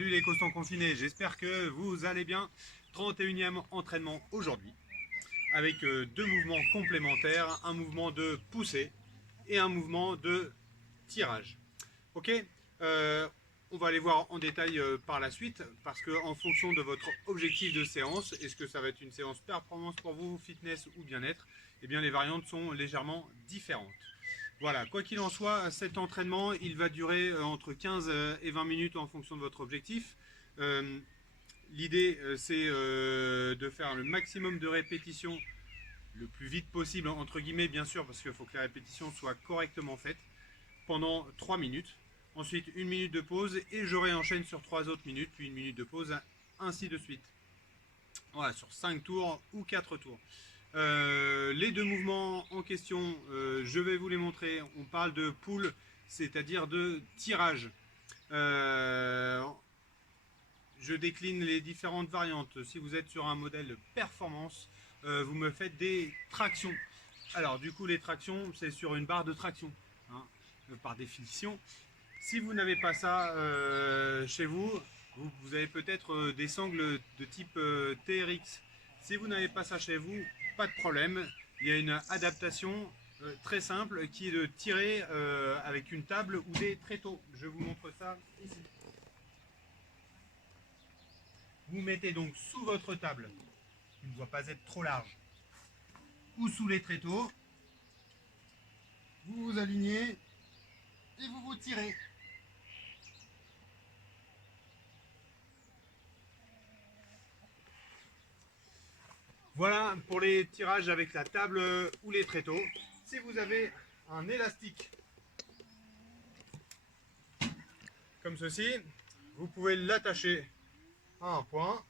Salut les costauds confinés, j'espère que vous allez bien. 31e entraînement aujourd'hui avec deux mouvements complémentaires, un mouvement de poussée et un mouvement de tirage. Ok, on va aller voir en détail par la suite parce que en fonction de votre objectif de séance, est-ce que ça va être une séance performance pour vous, fitness ou bien-être, eh bien les variantes sont légèrement différentes. Voilà, quoi qu'il en soit, cet entraînement, il va durer entre 15 et 20 minutes en fonction de votre objectif. L'idée, c'est de faire le maximum de répétitions le plus vite possible, entre guillemets, bien sûr, parce qu'il faut que les répétitions soient correctement faites, pendant 3 minutes. Ensuite, 1 minute de pause et je réenchaîne sur 3 autres minutes, puis 1 minute de pause, ainsi de suite. Voilà, sur 5 tours ou 4 tours. Les deux mouvements en question, je vais vous les montrer. On parle de pull, c'est-à-dire de tirage. Je décline les différentes variantes. Si vous êtes sur un modèle performance, vous me faites des tractions. Alors du coup, les tractions, c'est sur une barre de traction, hein, par définition. Si vous n'avez pas ça chez vous, vous avez peut-être des sangles de type TRX. Si vous n'avez pas ça chez vous, pas de problème. Il y a une adaptation très simple qui est de tirer avec une table ou des tréteaux. Je vous montre ça ici. Vous mettez donc sous votre table, qui ne doit pas être trop large, ou sous les tréteaux. Vous vous alignez et vous vous tirez. Voilà pour les tirages avec la table ou les tréteaux. Si vous avez un élastique comme ceci, vous pouvez l'attacher à un point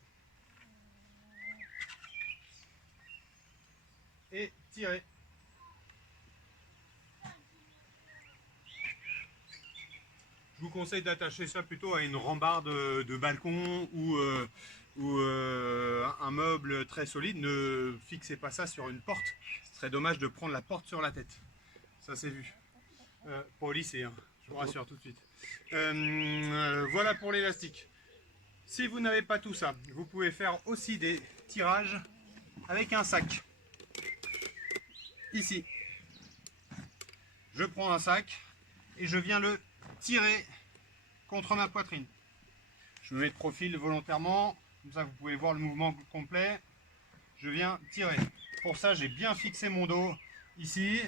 et tirer. Je vous conseille d'attacher ça plutôt à une rambarde de balcon ou un meuble très solide. Ne fixez pas ça sur une porte. Ce serait dommage de prendre la porte sur la tête. Ça c'est vu. Pas au lycée, hein, je vous rassure tout de suite. Voilà pour l'élastique. Si vous n'avez pas tout ça, vous pouvez faire aussi des tirages avec un sac. Ici, je prends un sac et je viens le tirer contre ma poitrine. Je me mets de profil volontairement, comme ça vous pouvez voir le mouvement complet. Je viens tirer. Pour ça, j'ai bien fixé mon dos ici,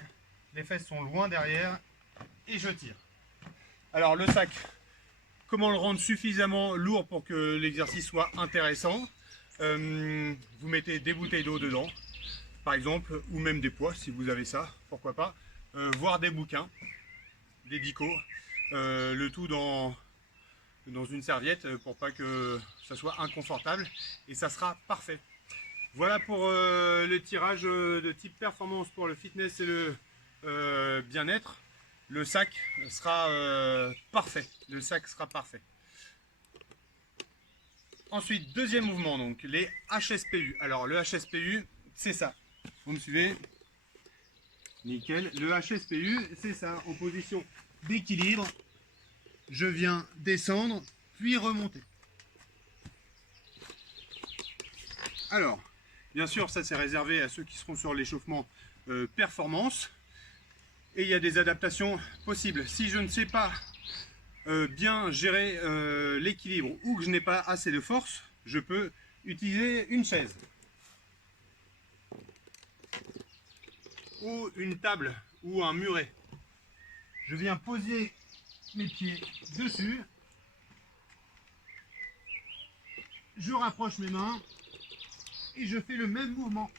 les fesses sont loin derrière et je tire. Alors le sac, comment le rendre suffisamment lourd pour que l'exercice soit intéressant? Vous mettez des bouteilles d'eau dedans, par exemple, ou même des poids si vous avez ça, pourquoi pas, voire des bouquins, des dicos, le tout dans une serviette pour pas que ça soit inconfortable et ça sera parfait. Voilà pour le tirage de type performance pour le fitness et le bien-être. Le sac sera parfait. Le sac sera parfait. Ensuite, deuxième mouvement, donc les HSPU. Alors le HSPU, c'est ça. Vous me suivez? Nickel. Le HSPU, c'est ça, en position d'équilibre. Je viens descendre, puis remonter. Alors, bien sûr, ça c'est réservé à ceux qui seront sur l'échauffement performance. Et il y a des adaptations possibles. Si je ne sais pas bien gérer l'équilibre ou que je n'ai pas assez de force, je peux utiliser une chaise ou une table ou un muret. Je viens poser mes pieds dessus, je rapproche mes mains et je fais le même mouvement.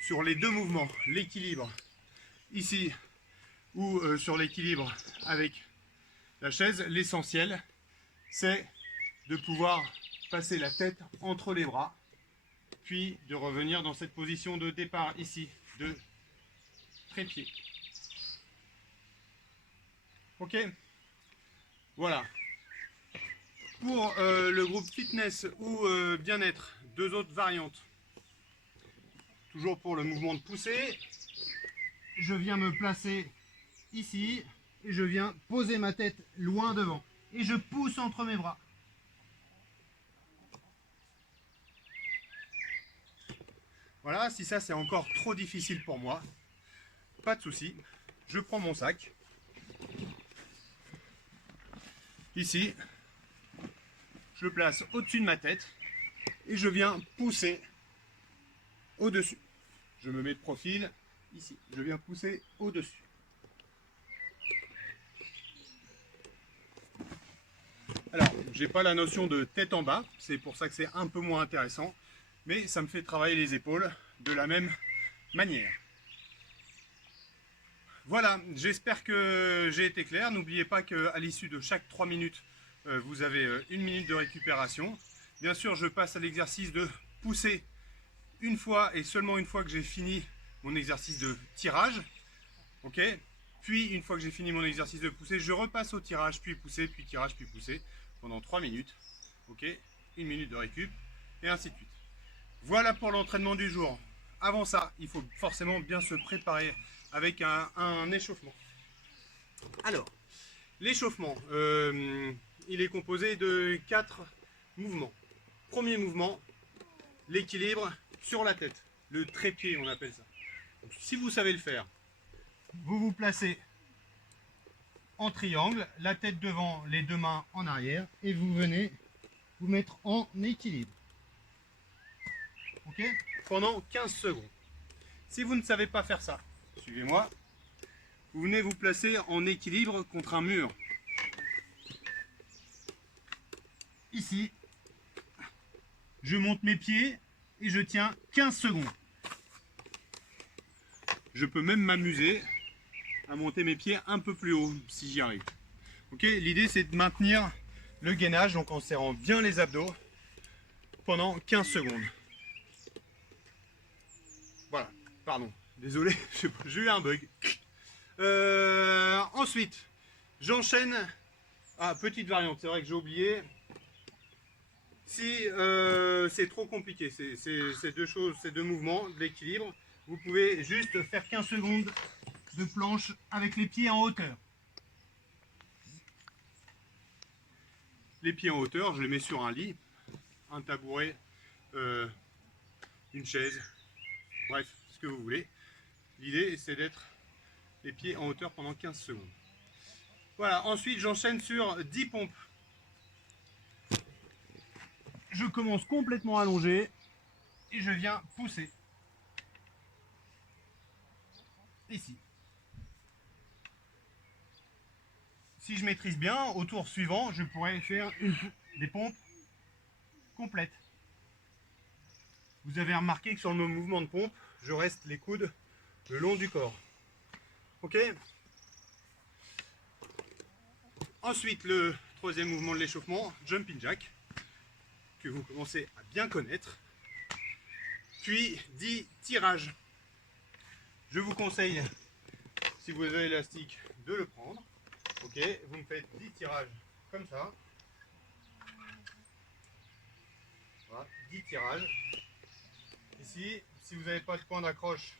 Sur les deux mouvements, l'équilibre ici ou sur l'équilibre avec la chaise, l'essentiel c'est de pouvoir passer la tête entre les bras, puis de revenir dans cette position de départ ici, de trépied. Ok, voilà. Pour le groupe fitness ou bien-être, deux autres variantes. Toujours pour le mouvement de poussée, je viens me placer ici et je viens poser ma tête loin devant. Et je pousse entre mes bras. Voilà, si ça c'est encore trop difficile pour moi, pas de souci. Je prends mon sac. Ici, je le place au-dessus de ma tête et je viens pousser au-dessus. Je me mets de profil, ici, je viens pousser au-dessus. Alors, j'ai pas la notion de tête en bas, c'est pour ça que c'est un peu moins intéressant, mais ça me fait travailler les épaules de la même manière. Voilà, j'espère que j'ai été clair. N'oubliez pas qu'à l'issue de chaque 3 minutes, vous avez 1 minute de récupération. Bien sûr, je passe à l'exercice de pousser une fois et seulement une fois que j'ai fini mon exercice de tirage. Ok. Puis, une fois que j'ai fini mon exercice de pousser, je repasse au tirage, puis pousser, puis tirage, puis pousser pendant 3 minutes. Ok. 1 minute de récup et ainsi de suite. Voilà pour l'entraînement du jour. Avant ça, il faut forcément bien se préparer avec un échauffement. Alors, l'échauffement, il est composé de 4 mouvements. Premier mouvement, l'équilibre sur la tête, le trépied on appelle ça. Donc, si vous savez le faire, vous vous placez en triangle, la tête devant, les deux mains en arrière, et vous venez vous mettre en équilibre. Ok ? Pendant 15 secondes. Si vous ne savez pas faire ça, suivez-moi. Vous venez vous placer en équilibre contre un mur. Ici, je monte mes pieds et je tiens 15 secondes. Je peux même m'amuser à monter mes pieds un peu plus haut si j'y arrive. Ok, l'idée c'est de maintenir le gainage, donc en serrant bien les abdos pendant 15 secondes. Voilà, pardon, désolé, j'ai eu un bug. Ensuite, j'enchaîne. Ah, petite variante, c'est vrai que j'ai oublié. Si c'est trop compliqué, ces deux choses, ces deux mouvements, de l'équilibre, vous pouvez juste faire 15 secondes de planche avec les pieds en hauteur. Les pieds en hauteur, je les mets sur un lit, un tabouret, une chaise, bref, ce que vous voulez. L'idée, c'est d'être les pieds en hauteur pendant 15 secondes. Voilà, ensuite j'enchaîne sur 10 pompes. Je commence complètement allongé et je viens pousser. Ici. Si je maîtrise bien, au tour suivant, je pourrais faire des pompes complètes. Vous avez remarqué que sur nos mouvements de pompe, je reste les coudes le long du corps. Ok ? Ensuite, le troisième mouvement de l'échauffement, jumping jack, que vous commencez à bien connaître. Puis 10 tirages. Je vous conseille, si vous avez l'élastique, de le prendre. Ok, vous me faites 10 tirages comme ça. Voilà, 10 tirages. Ici, si vous n'avez pas de point d'accroche,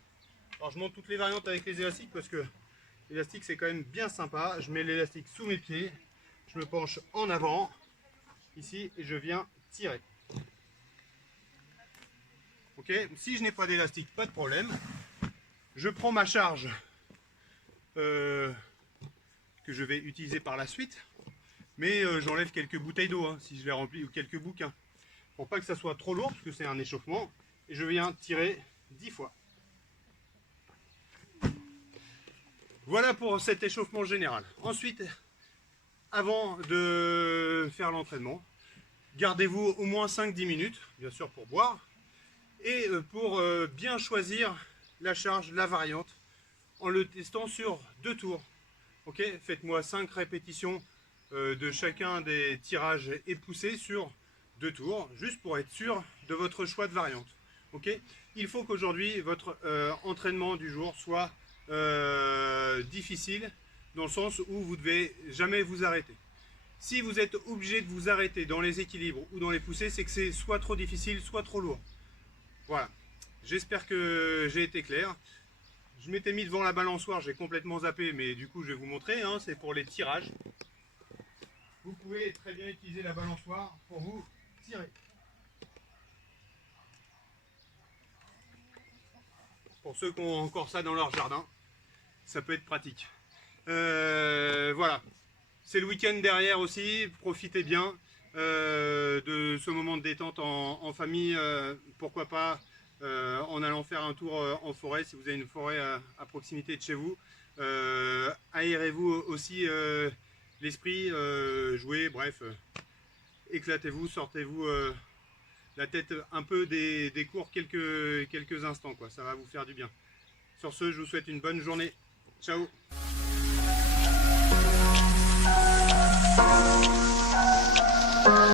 alors je monte toutes les variantes avec les élastiques parce que l'élastique c'est quand même bien sympa. Je mets l'élastique sous mes pieds, je me penche en avant, ici, et je viens tirer. Ok, si je n'ai pas d'élastique, pas de problème. Je prends ma charge que je vais utiliser par la suite, mais j'enlève quelques bouteilles d'eau hein, si je les remplis ou quelques bouquins pour pas que ça soit trop lourd parce que c'est un échauffement et je viens tirer 10 fois. Voilà pour cet échauffement général. Ensuite, avant de faire l'entraînement, gardez-vous au moins 5-10 minutes, bien sûr pour boire, et pour bien choisir la charge, la variante, en le testant sur 2 tours. Ok, faites-moi 5 répétitions de chacun des tirages et poussés sur 2 tours, juste pour être sûr de votre choix de variante. Ok, il faut qu'aujourd'hui votre entraînement du jour soit difficile, dans le sens où vous ne devez jamais vous arrêter. Si vous êtes obligé de vous arrêter dans les équilibres ou dans les poussées, c'est que c'est soit trop difficile, soit trop lourd. Voilà, j'espère que j'ai été clair. je m'étais mis devant la balançoire, j'ai complètement zappé, mais du coup je vais vous montrer, hein, c'est pour les tirages. Vous pouvez très bien utiliser la balançoire pour vous tirer. Pour ceux qui ont encore ça dans leur jardin, ça peut être pratique. Voilà, c'est le week-end derrière aussi, profitez bien de ce moment de détente en famille, pourquoi pas en allant faire un tour en forêt si vous avez une forêt à proximité de chez vous. Aérez-vous aussi l'esprit, jouez, bref, éclatez-vous, sortez-vous la tête un peu des cours quelques instants, quoi. Ça va vous faire du bien. Sur ce, je vous souhaite une bonne journée. Ciao.